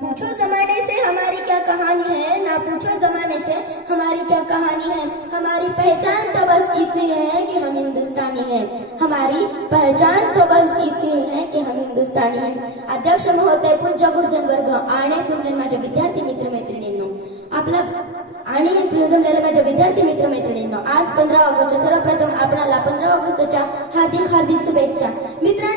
पूछो जमाने से हमारी क्या कहानी है? ना पूछो जमाने से हमारी क्या कहानी है? हमारी पहचान तो बस इतनी है कि हम हिंदुस्तानी हैं। हमारी पहचान तो बस इतनी है की हम हिंदुस्तानी हैं। अध्यक्ष महोदय पूज्य गुरुजन वर्ग आणि जमले माझे विद्यार्थी मित्र मैत्रिणींनो आपला आणि जमलेल्या माझ्या विद्यार्थी मित्र मैत्रिणींनो आज पंधरा ऑगस्ट सर्वप्रथम आपणाला पंधरा ऑगस्टच्या हार्दिक हार्दिक शुभेच्छा. मित्रांनो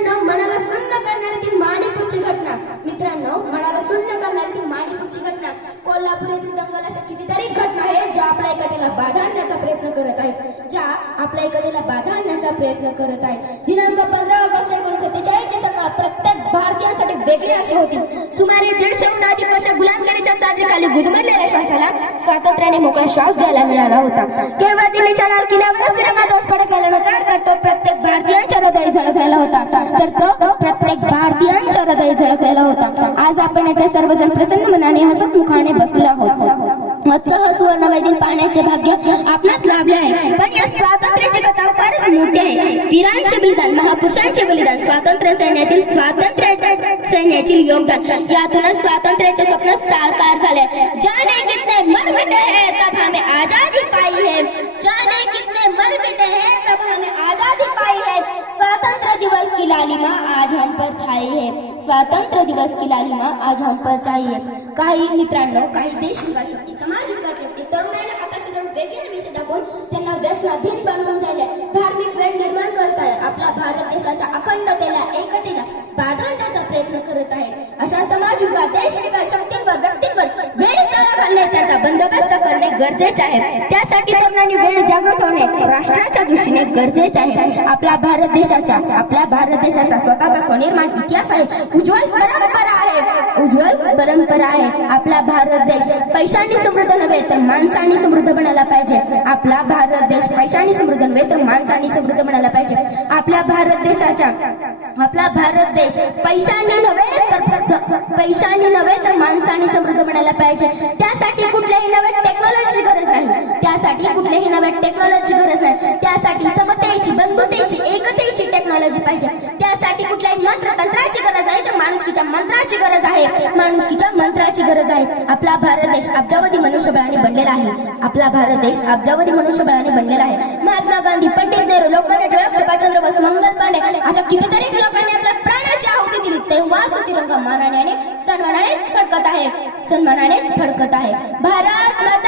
बाधा आणण्याचा प्रयत्न करत आहेत ज्या आपल्या एकतेला बाधा आणण्याचा प्रयत्न करत आहेत. दिनांक पंधरा ऑगस्ट एकोणीसशे सत्तेचाळीसची सकाळ प्रत्येक भारतीयांसाठी वेगळी अशी होती. सुमारे दीडशेहून अधिक वर्ष गुलामगिरीच्या चादरीखाली गुदमरलेल्या श्वासाला स्वातंत्र्याने मोकळा श्वास घ्यायला मिळाला होता. केवळ दिल्लीच्या लाल किल्ल्यावरच तिरंगा ध्वज फडकलेला नव्हता तर तो प्रत्येक भारतीयांच्या हृदयात झळकलेला होता. तर तो प्रत्येक भारतीयांच्या हृदयात झळकलेला होता. आज आपण येथे सर्वजण प्रसन्न मनाने हसत मुखाने बसले आहोत. मत्सह सुवर्ण मैदान पाहण्याचे भाग्य आपणास लाभले आहे. पण या स्वातंत्र्याची कथा फारच मोठी आहे. वीरांचे बलिदान महापुरुषांचे बलिदान स्वातंत्र्य सैन्यातील स्वातंत्र्य सैन्यातील योगदान यातूनच स्वातंत्र्याचे स्वप्न साकार झाले. जाने कितने मर मिटे हैं तब हमें आजादी पाई है जाने कितने मर मिटे हैं तब हमें आजादी पाई है स्वतंत्र दिवस की लालिमा आज हम है स्वातंत्र्य दिवस की लालिमा आज हम पर चाहिए काही मित्रांनो काही देश विकास समाज विकास व्यक्ती तरुणांना हाताशी धरून वेगळे विषय दाखवून त्यांना व्यसनाधीन बनवून जायला धार्मिक वेळ निर्माण करत आहे आपला भारत देशाच्या अखंडतेला एकतेला बांधण्याचा प्रयत्न करत आहे अशा समाज विकास देश विकासक गरजेचे आहे. त्यासाठी तरुणांनी वेळ जागृत होणे राष्ट्राच्या दृष्टीने गरजेचे आहे. आपला भारत देशाचा आपल्या भारत देशाचा स्वतःचा स्वनिर्माण इतिहास आहे. उज्ज्वल परंपरा आहे. उज्ज्वल परंपरा आहे. आपला भारत देश पैशांनी समृद्ध नव्हे तर माणसांनी समृद्ध बनायला पाहिजे. आपला भारत देश पैशांनी समृद्ध नव्हे तर माणसांनी समृद्ध बनायला पाहिजे. आपल्या भारत देशाच्या आपला भारत देश पैशांनी नव्हे तर पैशांनी नव्हे तर माणसाने समृद्ध बनायला पाहिजे. त्यासाठी कुठल्याही नव्या टेक्नॉलॉजी गरज नाही. त्यासाठी कुठल्याही नव्या टेक्नॉलॉजी गरज नाही. त्यासाठी समतेची बंधुतेची एकतेची टेक्नॉलॉजी पाहिजे. त्यासाठी कुठल्याही मंत्र तंत्राची गरज नाही तर माणुसकीच्या मंत्राची गरज आहे. माणुसकीच्या मंत्राची गरज आहे. आपला भारत देश अब्जावधी मनुष्यबळाने बनलेला आहे. आपला भारत देश अब्जावधी मनुष्यबळाने बनलेला आहे. महात्मा गांधी पंडित नेहरू लोकमान्य टिळक सुभाषचंद्र बोस मंगल पांडे अशा कितीतरी लोकांनी आपल्या प्राणाची आहुती दिली. तेव्हा मानाने आणि सन्मानानेच फडकत आहे. सन्मानानेच फडकत आहे. भारत माता